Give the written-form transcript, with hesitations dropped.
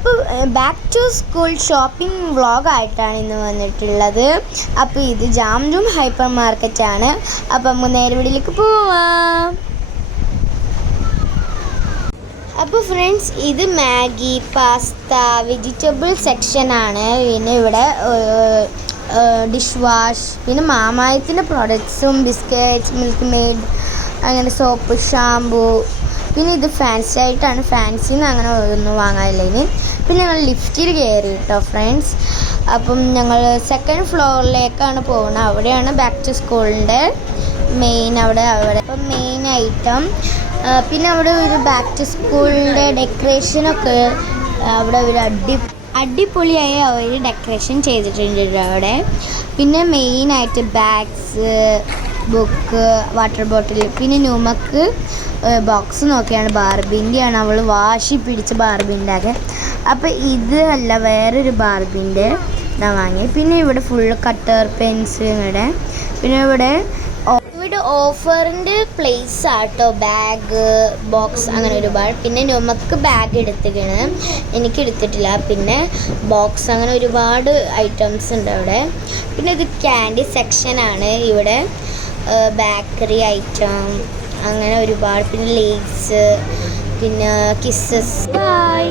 അപ്പോൾ back to school shopping വ്ളോഗായിട്ടാണ് ഇന്ന് വന്നിട്ടുള്ളത്. അപ്പോൾ ഇത് ജാംജൂം ഹൈപ്പർ മാർക്കറ്റാണ്. അപ്പോൾ നമുക്ക് നേരെ വീട്ടിലേക്ക് പോവാം. അപ്പോൾ ഫ്രണ്ട്സ്, ഇത് മാഗി, പാസ്ത, വെജിറ്റബിൾ സെക്ഷനാണ്. പിന്നെ ഇവിടെ ഡിഷ് വാഷ്, പിന്നെ മാമായത്തിൻ്റെ പ്രോഡക്ട്സും ബിസ്ക്കറ്റ്സ്, മിൽക്ക് മെയ്ഡ്, അങ്ങനെ സോപ്പ്, ഷാമ്പൂ. പിന്നെ ഇത് ഫാൻസി ആയിട്ടാണ്. ഫാൻസിന്ന് അങ്ങനെ ഒന്നും വാങ്ങാനില്ല ഇനി. പിന്നെ ഞങ്ങൾ ലിഫ്റ്റിൽ കയറി കേട്ടോ ഫ്രണ്ട്സ്. അപ്പം ഞങ്ങൾ സെക്കൻഡ് ഫ്ലോറിലേക്കാണ് പോകുന്നത്. അവിടെയാണ് ബാക്ക് ടു സ്കൂളിൻ്റെ മെയിൻ. അവിടെ അപ്പം മെയിൻ ഐറ്റം. പിന്നെ അവിടെ ഒരു ബാക്ക് ടു സ്കൂളിൻ്റെ ഡെക്കറേഷനൊക്കെ അവിടെ ഒരു അടിപൊളിയായി അവർ ഡെക്കറേഷൻ ചെയ്തിട്ടുണ്ട് അവിടെ. പിന്നെ മെയിനായിട്ട് ബാഗ്സ്, ബുക്ക്, വാട്ടർ ബോട്ടിൽ. പിന്നെ ന്യൂമക്ക് ബോക്സ് നോക്കിയാണ് ബാർബിൻ്റെയാണ്. അവൾ വാശി പിടിച്ച് ബാർബിൻ്റെ ആകെ. അപ്പോൾ ഇത് അല്ല, വേറൊരു ബാർബിൻ്റെ ഞാൻ വാങ്ങി. പിന്നെ ഇവിടെ ഫുള്ള് കട്ടർ പെൻസിൽ. പിന്നെ ഇവിടെ ഓഫറിൻ്റെ പ്ലേസ് ആട്ടോ. ബാഗ്, ബോക്സ്, അങ്ങനെ ഒരുപാട്. പിന്നെ നമുക്ക് ബാഗ് എടുത്തിക്കണ്, എനിക്ക് എടുത്തിട്ടില്ല. പിന്നെ ബോക്സ്, അങ്ങനെ ഒരുപാട് ഐറ്റംസ് ഉണ്ട് അവിടെ. പിന്നെ ഇത് ക്യാൻഡി സെക്ഷനാണ്. ഇവിടെ ബേക്കറി ഐറ്റം അങ്ങനെ ഒരുപാട്. പിന്നെ ലേസ്, പിന്നെ കിസ്സസ്. ബൈ.